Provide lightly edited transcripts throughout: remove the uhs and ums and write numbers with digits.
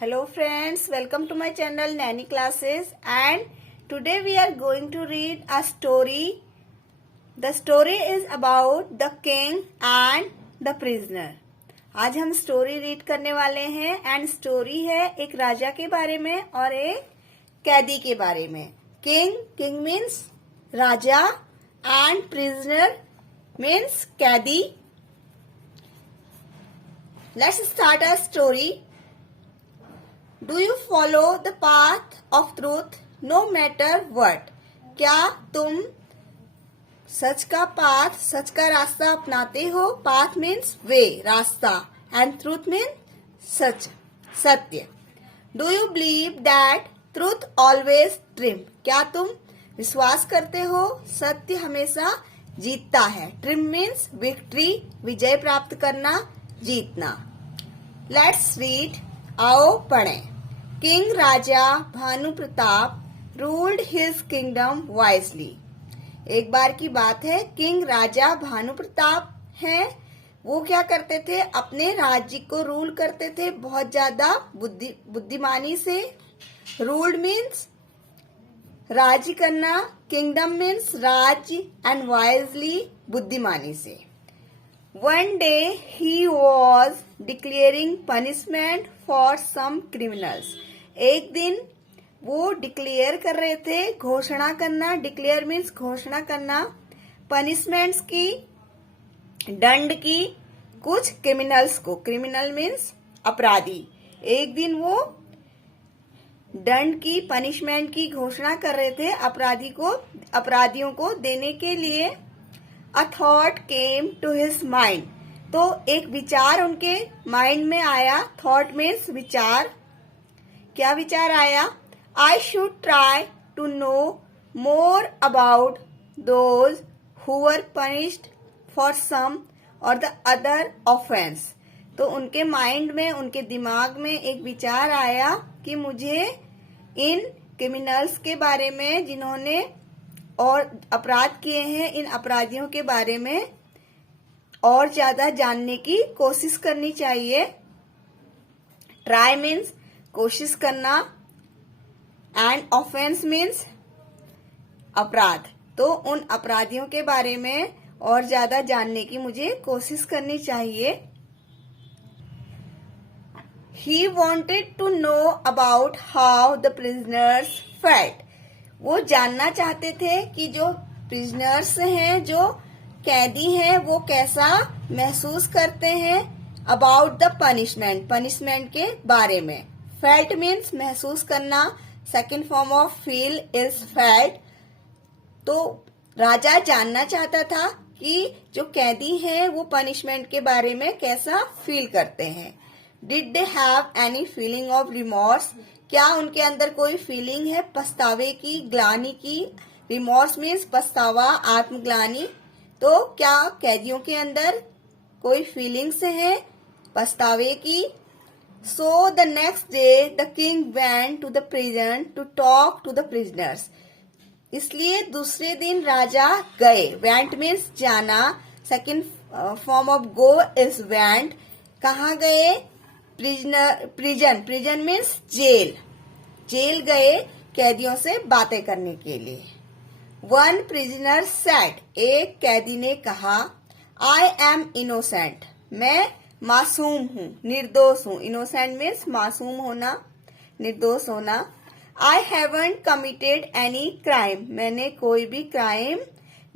Hello friends, welcome to my channel Nanny Classes, and today we are going to read a story. The story is about the king and the prisoner. आज हम story read करने वाले हैं and story है एक राजा के बारे में और एक कैदी के बारे में. किंग मीन्स राजा एंड प्रिजनर मीन्स कैदी. Let's start a story. Do you follow the path of truth no matter what? क्या तुम सच का पाथ, सच का रास्ता अपनाते हो? पाथ मीन्स वे, रास्ता, एंड ट्रूथ मीन्स सच, सत्य. Do you believe that truth always trim? क्या तुम विश्वास करते हो सत्य हमेशा जीतता है? ट्रिम मीन्स विक्ट्री, विजय प्राप्त करना, जीतना. Let's read. आओ पढ़ें. किंग राजा Bhanu Pratap ruled his kingdom wisely. एक बार की बात है, किंग राजा भानु प्रताप हैं, वो क्या करते थे? अपने राज्य को रूल करते थे बहुत ज्यादा बुद्धिमानी से. रूल्ड मीन्स राज्य करना, किंगडम मीन्स राज्य, एंड वाइजली बुद्धिमानी से. One day he was declaring punishment for some criminals. एक दिन वो डिक्लेयर कर रहे थे, घोषणा करना. डिक्लेयर मीन्स घोषणा करना. पनिशमेंट्स की, दंड की कुछ क्रिमिनल्स को. क्रिमिनल मीन्स अपराधी. एक दिन वो दंड की, पनिशमेंट की घोषणा कर रहे थे अपराधियों को देने के लिए. A thought came to his mind. तो एक विचार उनके माइंड में आया. थॉट मीन्स विचार. क्या विचार आया? I should try to know more about those who were punished for some or the other offense. तो उनके माइंड में, उनके दिमाग में एक विचार आया कि मुझे इन क्रिमिनल्स के बारे में, जिन्होंने और अपराध किए हैं, इन अपराधियों के बारे में और ज्यादा जानने की कोशिश करनी चाहिए. ट्राई मीन्स कोशिश करना, एंड ऑफेंस मीन्स अपराध. तो उन अपराधियों के बारे में और ज्यादा जानने की मुझे कोशिश करनी चाहिए. He wanted to know about how the prisoners felt. वो जानना चाहते थे कि जो प्रिजनर्स हैं, जो कैदी हैं, वो कैसा महसूस करते हैं. अबाउट द पनिशमेंट, पनिशमेंट के बारे में. फेल्ट मीन्स महसूस करना. Second form of feel is felt. तो राजा जानना चाहता था कि जो कैदी हैं वो पनिशमेंट के बारे में कैसा फील करते हैं. Did they have any feeling of remorse? क्या उनके अंदर कोई फीलिंग है पछतावे की, ग्लानि की? रिमोर्स मीन्स पछतावा, आत्मग्लानि. तो क्या कैदियों के अंदर कोई फीलिंग्स है पछतावे की? So the next day the king went to the prison to talk to the prisoners. इसलिए दूसरे दिन राजा गए. वेंट मीन्स जाना. Second form of go is went. कहाँ गए? Prison means jail. जेल गए कैदियों से बातें करने के लिए. One prisoner said. एक कैदी ने कहा, आई एम इनोसेंट. मैं मासूम हूँ, निर्दोष हूँ. इनोसेंट मीन्स मासूम होना, निर्दोष होना. I haven't committed any crime. मैंने कोई भी क्राइम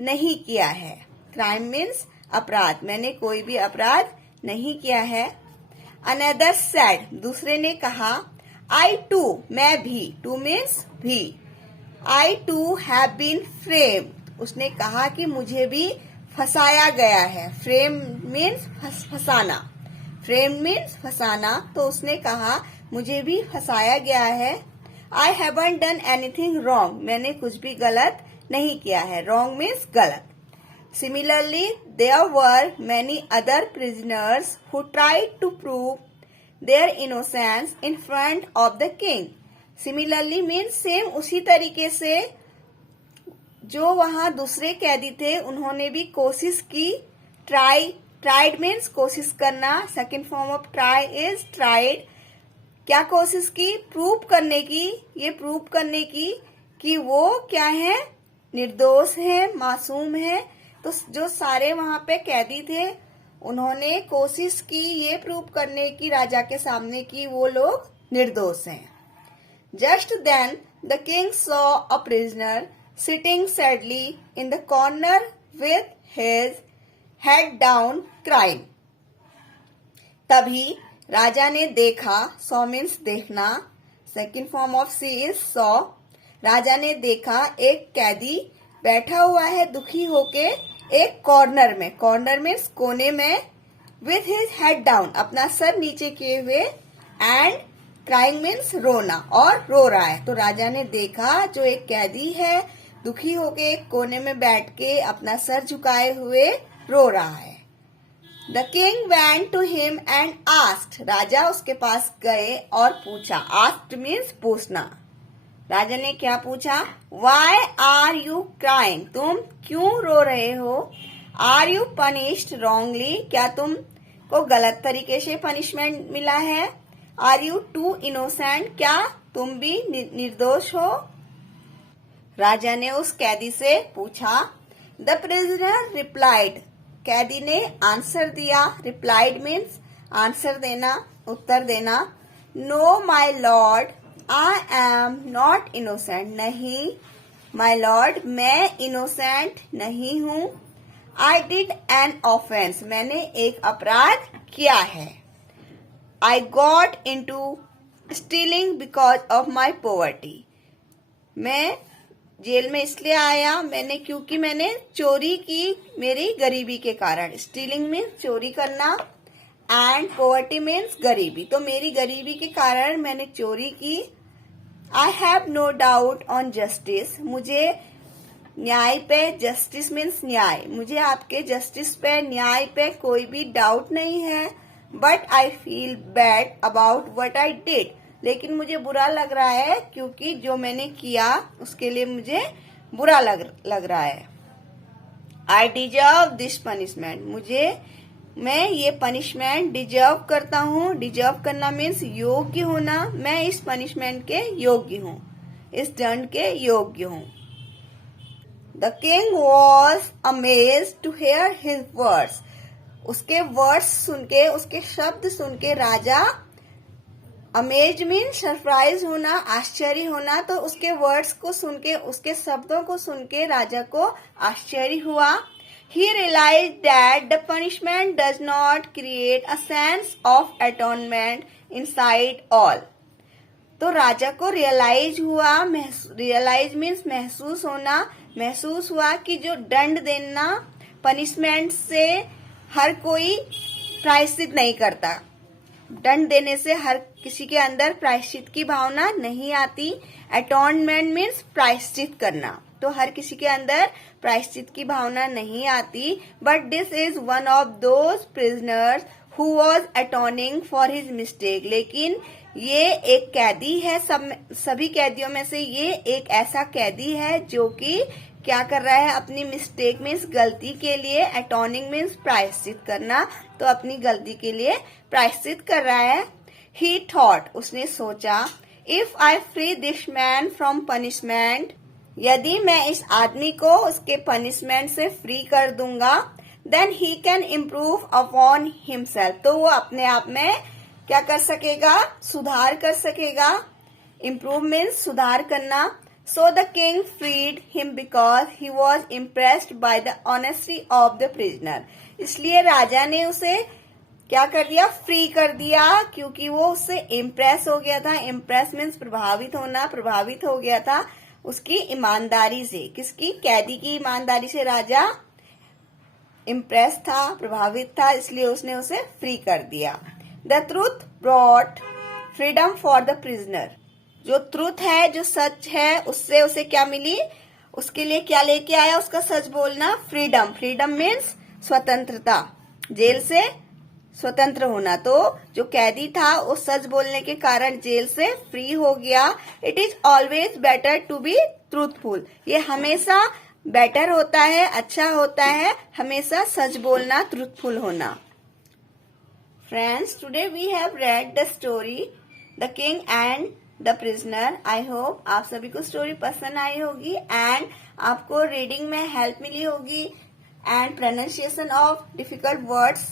नहीं किया है. क्राइम मीन्स अपराध. मैंने कोई भी अपराध नहीं किया है. Another said. दूसरे ने कहा, आई टू. मैं भी. टू मीन्स भी. I too have been framed. उसने कहा कि मुझे भी फंसाया गया है. फ्रेम मीन्स फंसाना. फ्रेम मीन्स फंसाना. तो उसने कहा मुझे भी फंसाया गया है. I haven't done anything wrong. मैंने कुछ भी गलत नहीं किया है. रॉन्ग मीन्स गलत. Similarly, there were many other prisoners who tried to prove their innocence in front of the king. Similarly means same. उसी तरीके से जो वहाँ दूसरे कैदी थे उन्होंने भी कोशिश की. tried means कोशिश करना. Second form of try is tried. क्या कोशिश की? प्रूव करने की, ये प्रूव करने की कि वो क्या है, निर्दोष है, मासूम है। तो जो सारे वहां पे कैदी थे उन्होंने कोशिश की ये प्रूव करने की राजा के सामने कि वो लोग निर्दोष हैं। Just then the king saw a prisoner sitting sadly in the corner with his head down crying. तभी राजा ने देखा, saw means देखना, second form of see is saw। राजा ने देखा एक कैदी बैठा हुआ है दुखी होके एक कॉर्नर में, कॉर्नर मीन्स कोने में, with his head down अपना सर नीचे किए हुए, and क्राइंग मीन्स रोना, और रो रहा है। तो राजा ने देखा जो एक कैदी है दुखी होके एक कोने में बैठ के अपना सर झुकाए हुए रो रहा है। The king went to him and asked, राजा उसके पास गए और पूछा, आस्क्ड मीन्स पूछना। राजा ने क्या पूछा? वाई आर यू क्राइंग, तुम क्यों रो रहे हो? आर यू पनिश्ड रॉन्गली, क्या तुम को गलत तरीके से पनिशमेंट मिला है? आर यू टू इनोसेंट, क्या तुम भी निर्दोष हो? राजा ने उस कैदी से पूछा। द प्रिजनर रिप्लाइड, कैदी ने आंसर दिया। रिप्लाइड मीन्स आंसर देना, उत्तर देना। Know my lord I am not innocent, नहीं माई लॉर्ड मैं इनोसेंट नहीं हूँ। आई डिड एन ऑफेंस, मैंने एक अपराध किया है। I got into stealing because of my poverty, मैं जेल में इसलिए आया क्योंकि मैंने चोरी की मेरी गरीबी के कारण। स्टीलिंग मीन्स चोरी करना, एंड पोवर्टी मीन्स गरीबी, तो मेरी गरीबी के कारण मैंने चोरी की। I have no doubt on justice, मुझे न्याय पे, जस्टिस मीन्स न्याय, मुझे आपके जस्टिस पे, न्याय पे कोई भी डाउट नहीं है। But I feel bad about what I did, लेकिन मुझे बुरा लग रहा है क्योंकि जो मैंने किया उसके लिए मुझे बुरा लग रहा है। आई डिजर्व दिस पनिशमेंट, मैं ये पनिशमेंट डिजर्व करता हूँ। डिजर्व करना मीन्स योग्य होना, मैं इस पनिशमेंट के योग्य हूँ, इस दंड के योग्य हूँ। The king was amazed to hear his words, उसके वर्ड्स सुन के, उसके शब्द सुन के राजा, अमेज मीन सरप्राइज होना, आश्चर्य होना, तो उसके वर्ड्स को सुन के, उसके शब्दों को सुन के राजा को आश्चर्य हुआ। He realized that the punishment does not create a sense of atonement inside all. तो राजा को रियलाइज हुआ, रियलाइज मीन्स महसूस होना, महसूस हुआ कि जो दंड देना, पनिशमेंट से हर कोई प्रायश्चित नहीं करता। दंड देने से हर किसी के अंदर प्रायश्चित की भावना नहीं आती। अटॉनमेंट मीन्स प्रायश्चित करना, तो हर किसी के अंदर प्रायश्चित की भावना नहीं आती। But this is one of those prisoners who was atoning for his mistake, लेकिन ये एक कैदी है, सभी कैदियों में से ये एक ऐसा कैदी है जो कि क्या कर रहा है, अपनी मिस्टेक मीन्स गलती के लिए, अटॉर्निंग मीन्स प्रायश्चित करना, तो अपनी गलती के लिए प्रायश्चित कर रहा है। ही थॉट, उसने सोचा, if I free this man from punishment, यदि मैं इस आदमी को उसके पनिशमेंट से फ्री कर दूंगा, then he can improve upon himself, तो वो अपने आप में क्या कर सकेगा, सुधार कर सकेगा। इम्प्रूव मीन्स सुधार करना। So the king freed him because he was impressed by the honesty of the prisoner. इसलिए राजा ने उसे क्या कर दिया, फ्री कर दिया, क्योंकि वो उससे इम्प्रेस हो गया था। इम्प्रेस मीन्स प्रभावित होना, प्रभावित हो गया था उसकी ईमानदारी से। किसकी? कैदी की ईमानदारी से राजा इम्प्रेस था, प्रभावित था, इसलिए उसने उसे फ्री कर दिया। The truth brought freedom for the prisoner, जो ट्रूथ है, जो सच है, उससे उसे क्या मिली, उसके लिए क्या लेके आया, उसका सच बोलना, फ्रीडम। फ्रीडम मीन्स स्वतंत्रता, जेल से स्वतंत्र होना। तो जो कैदी था वो सच बोलने के कारण जेल से फ्री हो गया। It is always better to be truthful, ये हमेशा बेटर होता है, अच्छा होता है, हमेशा सच बोलना, ट्रूथफुल होना। Friends, today we have read the story the king and the prisoner. I hope आप सभी को स्टोरी पसंद आई होगी एंड आपको रीडिंग में हेल्प मिली होगी and pronunciation of difficult words,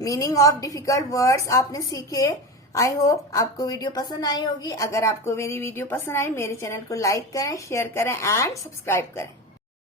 meaning of difficult words आपने सीखे। आई होप आपको वीडियो पसंद आई होगी। अगर आपको मेरी वीडियो पसंद आई, मेरे चैनल को लाइक करें, शेयर करें एंड सब्सक्राइब करें।